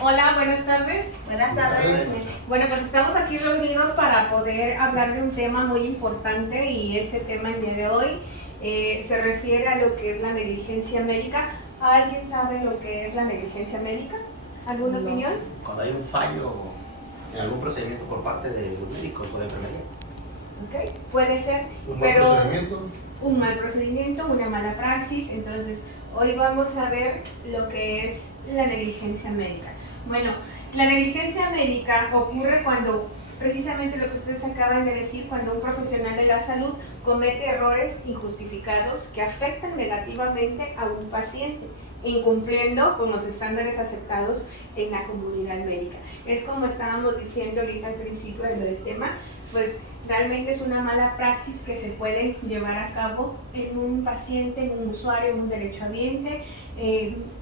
Hola, buenas tardes. Buenas tardes. Bueno, pues estamos aquí reunidos para poder hablar de un tema muy importante y ese tema el día de hoy se refiere a lo que es la negligencia médica. ¿Alguien sabe lo que es la negligencia médica? ¿Alguna opinión? Cuando hay un fallo en algún procedimiento por parte de los médicos o de enfermería. Ok, puede ser, pero un mal procedimiento, una mala praxis. Entonces, hoy vamos a ver lo que es la negligencia médica. Bueno, la negligencia médica ocurre cuando, precisamente lo que ustedes acaban de decir, cuando un profesional de la salud comete errores injustificados que afectan negativamente a un paciente, incumpliendo con los estándares aceptados en la comunidad médica. Es como estábamos diciendo ahorita al principio del tema, pues realmente es una mala praxis que se puede llevar a cabo en un paciente, en un usuario, en un derechohabiente,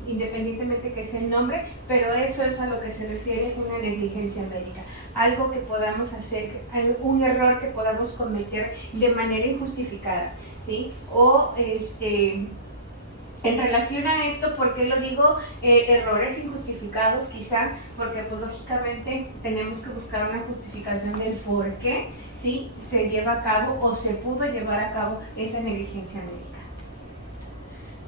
independientemente que sea el nombre, pero eso es a lo que se refiere una negligencia médica. Algo que podamos hacer, un error que podamos cometer de manera injustificada, ¿sí? O en relación a esto, ¿por qué lo digo? Errores injustificados quizá, porque pues lógicamente tenemos que buscar una justificación del por qué, ¿sí?, se lleva a cabo o se pudo llevar a cabo esa negligencia médica.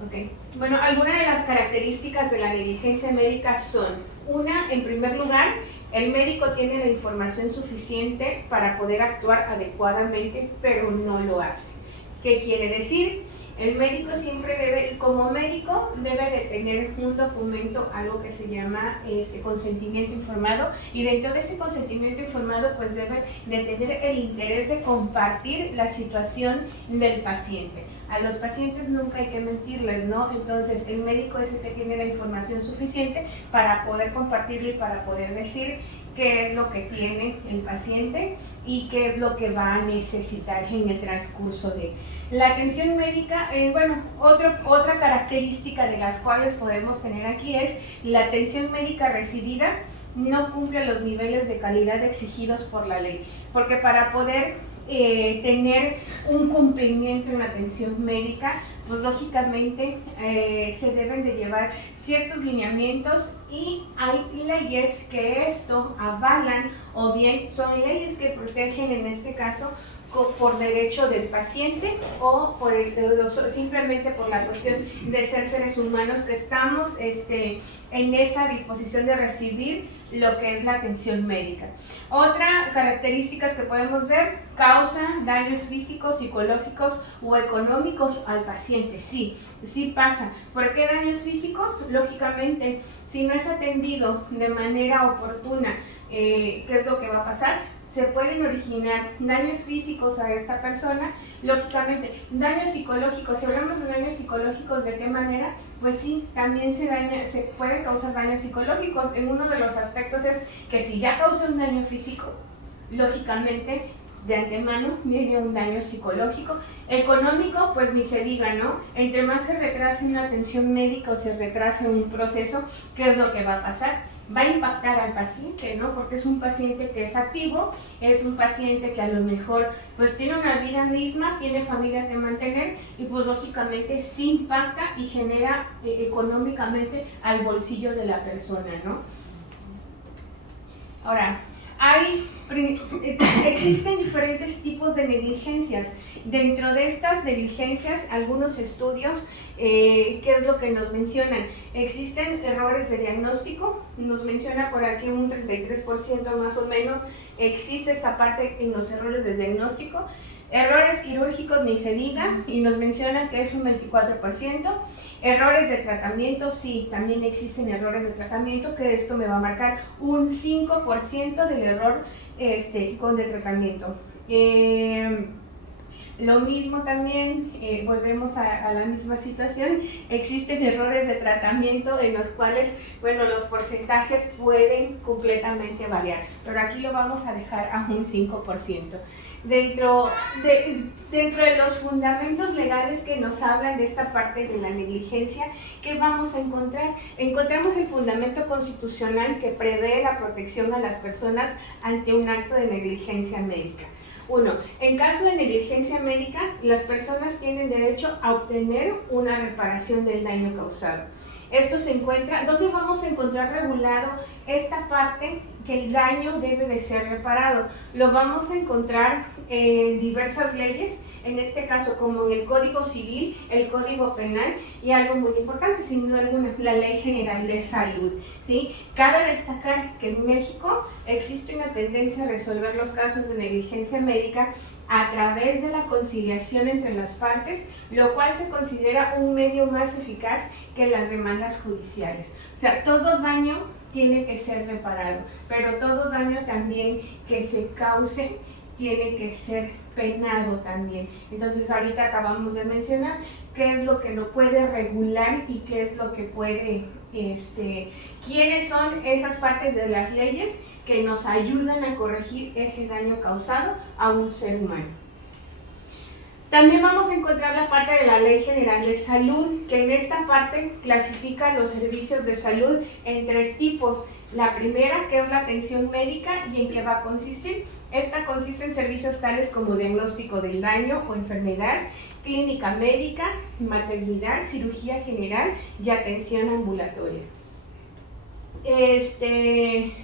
Okay. Bueno, algunas de las características de la negligencia médica son: una, en primer lugar, el médico tiene la información suficiente para poder actuar adecuadamente, pero no lo hace. ¿Qué quiere decir? El médico siempre debe, como médico, debe de tener un documento, algo que se llama consentimiento informado, y dentro de ese consentimiento informado pues debe de tener el interés de compartir la situación del paciente. A los pacientes nunca hay que mentirles, ¿no? Entonces el médico es el que tiene la información suficiente para poder compartirlo y para poder decir qué es lo que tiene el paciente y qué es lo que va a necesitar en el transcurso de la atención médica. Otra característica de las cuales podemos tener aquí es la atención médica recibida no cumple los niveles de calidad exigidos por la ley, porque para poder tener un cumplimiento en la atención médica, pues lógicamente se deben de llevar ciertos lineamientos, y hay leyes que esto avalan, o bien son leyes que protegen, en este caso, por derecho del paciente o simplemente por la cuestión de ser seres humanos que estamos en esa disposición de recibir lo que es la atención médica. Otra característica que podemos ver: causa daños físicos, psicológicos o económicos al paciente. Sí pasa. ¿Por qué daños físicos? Lógicamente, si no es atendido de manera oportuna, ¿qué es lo que va a pasar? Se pueden originar daños físicos a esta persona. Lógicamente, daños psicológicos. Si hablamos de daños psicológicos, ¿de qué manera? Pues sí, también se puede causar daños psicológicos. En uno de los aspectos es que si ya causa un daño físico, lógicamente de antemano viene un daño psicológico. Económico, pues ni se diga, ¿no? Entre más se retrase una atención médica o se retrase un proceso, ¿qué es lo que va a pasar? Va a impactar al paciente, ¿no? Porque es un paciente que es activo, es un paciente que a lo mejor pues tiene una vida misma, tiene familia que mantener, y pues lógicamente sí impacta y genera económicamente al bolsillo de la persona, ¿no? Ahora, existen diferentes tipos de negligencias. Dentro de estas negligencias, algunos estudios, ¿qué es lo que nos mencionan? Existen errores de diagnóstico, nos menciona por aquí un 33% más o menos, existe esta parte en los errores de diagnóstico. Errores quirúrgicos ni se diga, y nos mencionan que es un 24%. Errores de tratamiento, sí, también existen errores de tratamiento, que esto me va a marcar un 5% del error con de tratamiento. Lo mismo también, volvemos a la misma situación, existen errores de tratamiento en los cuales, bueno, los porcentajes pueden completamente variar, pero aquí lo vamos a dejar a un 5%. Dentro de los fundamentos legales que nos hablan de esta parte de la negligencia, ¿qué vamos a encontrar? Encontramos el fundamento constitucional que prevé la protección a las personas ante un acto de negligencia médica. 1. En caso de negligencia médica, las personas tienen derecho a obtener una reparación del daño causado. Esto se encuentra, ¿dónde vamos a encontrar regulado esta parte que el daño debe de ser reparado? Lo vamos a encontrar en diversas leyes, en este caso como en el Código Civil, el Código Penal y algo muy importante, sin duda alguna, la Ley General de Salud, ¿sí? Cabe destacar que en México existe una tendencia a resolver los casos de negligencia médica a través de la conciliación entre las partes, lo cual se considera un medio más eficaz que las demandas judiciales. O sea, todo daño tiene que ser reparado, pero todo daño también que se cause tiene que ser penado también. Entonces ahorita acabamos de mencionar qué es lo que lo puede regular y qué es lo que puede, quiénes son esas partes de las leyes que nos ayudan a corregir ese daño causado a un ser humano. También vamos a encontrar la parte de la Ley General de Salud, que en esta parte clasifica los servicios de salud en 3 tipos. La primera, que es la atención médica, ¿y en qué va a consistir? Esta consiste en servicios tales como diagnóstico del daño o enfermedad, clínica médica, maternidad, cirugía general y atención ambulatoria.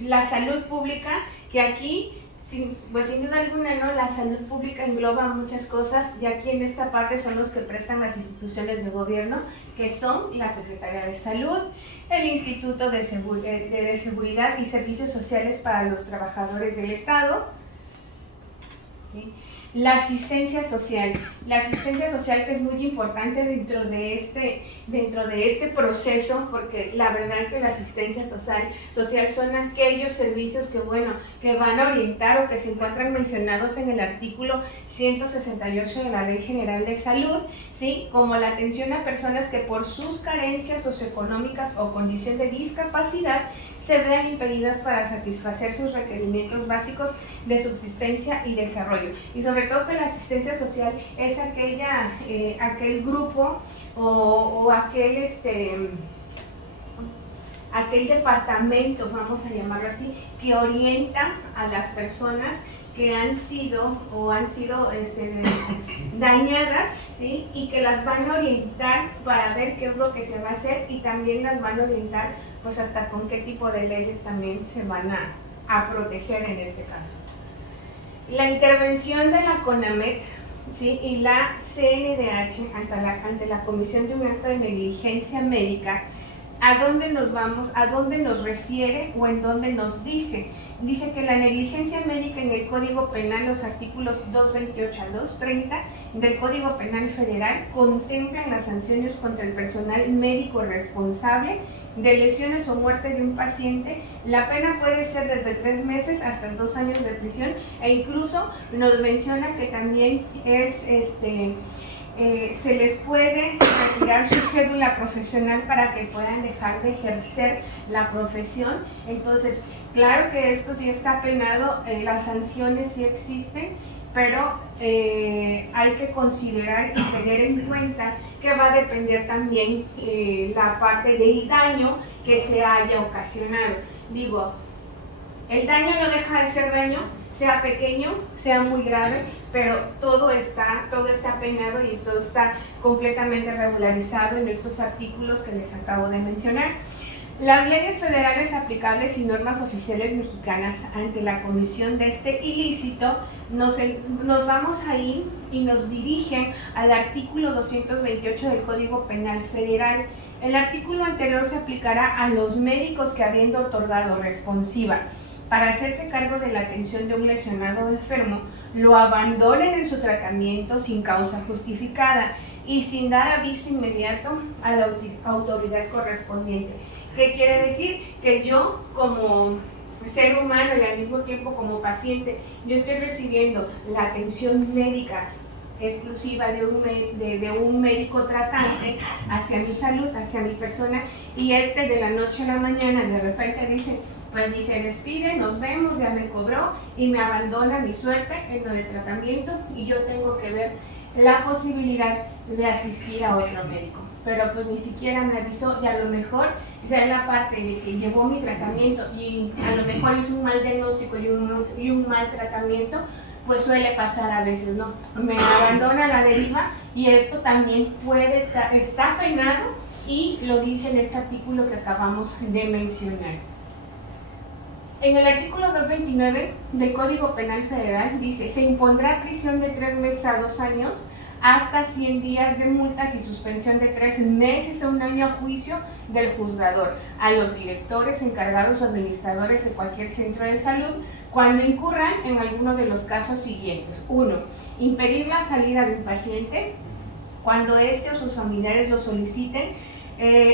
La salud pública, que aquí, pues sin duda alguna, ¿no? La salud pública engloba muchas cosas, y aquí en esta parte son los que prestan las instituciones de gobierno, que son la Secretaría de Salud, el Instituto de Seguridad y Servicios Sociales para los Trabajadores del Estado, ¿sí? La asistencia social que es muy importante dentro de este proceso, porque la verdad que la asistencia social son aquellos servicios que van a orientar o que se encuentran mencionados en el artículo 168 de la Ley General de Salud, ¿sí? Como la atención a personas que por sus carencias socioeconómicas o condición de discapacidad se vean impedidas para satisfacer sus requerimientos básicos de subsistencia y desarrollo. Y sobre todo que la asistencia social es aquel grupo o aquel departamento, vamos a llamarlo así, que orienta a las personas que han sido dañadas, ¿sí? Y que las van a orientar para ver qué es lo que se va a hacer, y también las van a orientar pues hasta con qué tipo de leyes también se van a proteger en este caso. La intervención de la CONAMET, ¿sí? Y la CNDH ante la comisión de un acto de negligencia médica, ¿a dónde nos vamos? ¿A dónde nos refiere o en dónde nos dice? Dice que la negligencia médica en el Código Penal, los artículos 228 a 230 del Código Penal Federal, contemplan las sanciones contra el personal médico responsable de lesiones o muerte de un paciente. La pena puede ser desde 3 meses hasta 2 años de prisión, e incluso nos menciona que también se les puede retirar su cédula profesional para que puedan dejar de ejercer la profesión. Entonces, claro que esto sí está penado, las sanciones sí existen, pero hay que considerar y tener en cuenta que va a depender también la parte del daño que se haya ocasionado. Digo, el daño no deja de ser daño, sea pequeño, sea muy grave, pero todo está penado y todo está completamente regularizado en estos artículos que les acabo de mencionar. Las leyes federales aplicables y normas oficiales mexicanas ante la comisión de este ilícito, nos vamos ahí y nos dirigen al artículo 228 del Código Penal Federal. El artículo anterior se aplicará a los médicos que, habiendo otorgado responsiva para hacerse cargo de la atención de un lesionado o enfermo, lo abandonen en su tratamiento sin causa justificada y sin dar aviso inmediato a la autoridad correspondiente. ¿Qué quiere decir? Que yo, como ser humano y al mismo tiempo como paciente, yo estoy recibiendo la atención médica exclusiva de un médico tratante hacia mi salud, hacia mi persona, y de la noche a la mañana de repente dice, despide, nos vemos, ya me cobró y me abandona mi suerte en lo de tratamiento, y yo tengo que ver la posibilidad de asistir a otro médico. Pero pues ni siquiera me avisó, y a lo mejor ya en la parte de que llevó mi tratamiento y a lo mejor hizo un mal diagnóstico y un mal tratamiento, pues suele pasar a veces, ¿no? Me abandona a la deriva, y esto también está penado y lo dice en este artículo que acabamos de mencionar. En el artículo 229 del Código Penal Federal dice: se impondrá prisión de 3 meses a 2 años hasta 100 días de multas y suspensión de 3 meses a 1 año a juicio del juzgador a los directores, encargados o administradores de cualquier centro de salud cuando incurran en alguno de los casos siguientes. 1. Impedir la salida de un paciente cuando éste o sus familiares lo soliciten,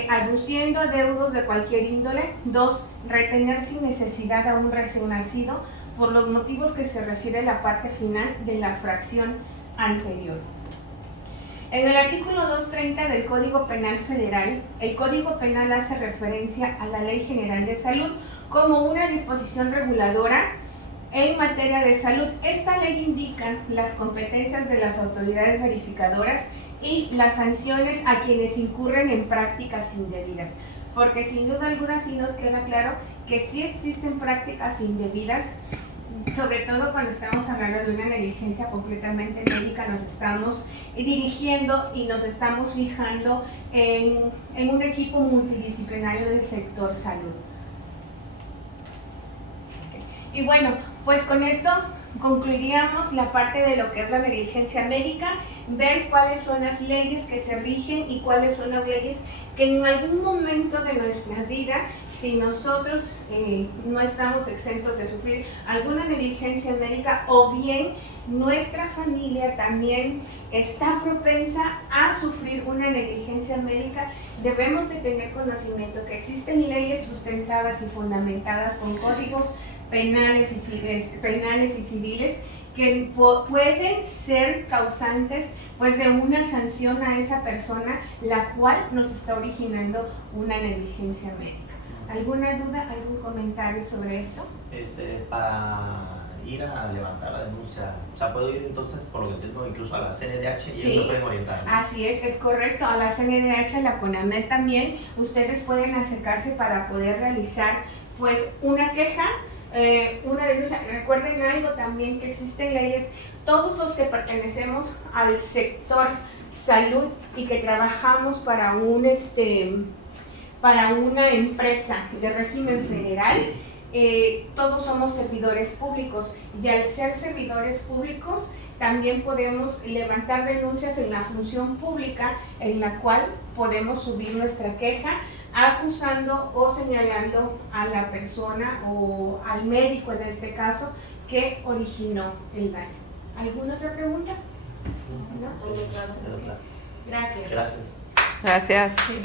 aduciendo adeudos de cualquier índole. 2. Retener sin necesidad a un recién nacido por los motivos que se refiere a la parte final de la fracción anterior. En el artículo 230 del Código Penal Federal, el Código Penal hace referencia a la Ley General de Salud como una disposición reguladora en materia de salud. Esta ley indica las competencias de las autoridades verificadoras y las sanciones a quienes incurren en prácticas indebidas, porque sin duda alguna sí nos queda claro que sí existen prácticas indebidas, sobre todo cuando estamos hablando de una negligencia completamente médica. Nos estamos dirigiendo y nos estamos fijando en un equipo multidisciplinario del sector salud. Y bueno, pues con esto concluiríamos la parte de lo que es la negligencia médica, ver cuáles son las leyes que se rigen y cuáles son las leyes que en algún momento de nuestra vida, si nosotros no estamos exentos de sufrir alguna negligencia médica, o bien nuestra familia también está propensa a sufrir una negligencia médica, debemos de tener conocimiento que existen leyes sustentadas y fundamentadas con códigos penales y civiles que pueden ser causantes pues de una sanción a esa persona, la cual nos está originando una negligencia médica. ¿Alguna duda, algún comentario sobre esto? Para ir a levantar la denuncia, o sea, puedo ir entonces, por lo que entiendo, incluso a la CNDH y sí, ellos me pueden orientar, ¿no? Así es correcto, a la CNDH, a la CONAMED también, ustedes pueden acercarse para poder realizar pues una queja, una denuncia. Recuerden algo también, que existen leyes, todos los que pertenecemos al sector salud y que trabajamos para para una empresa de régimen federal, todos somos servidores públicos, y al ser servidores públicos también podemos levantar denuncias en la función pública, en la cual podemos subir nuestra queja acusando o señalando a la persona o al médico en este caso que originó el daño. ¿Alguna otra pregunta? ¿No? Claro. Gracias. Gracias. Gracias. Sí.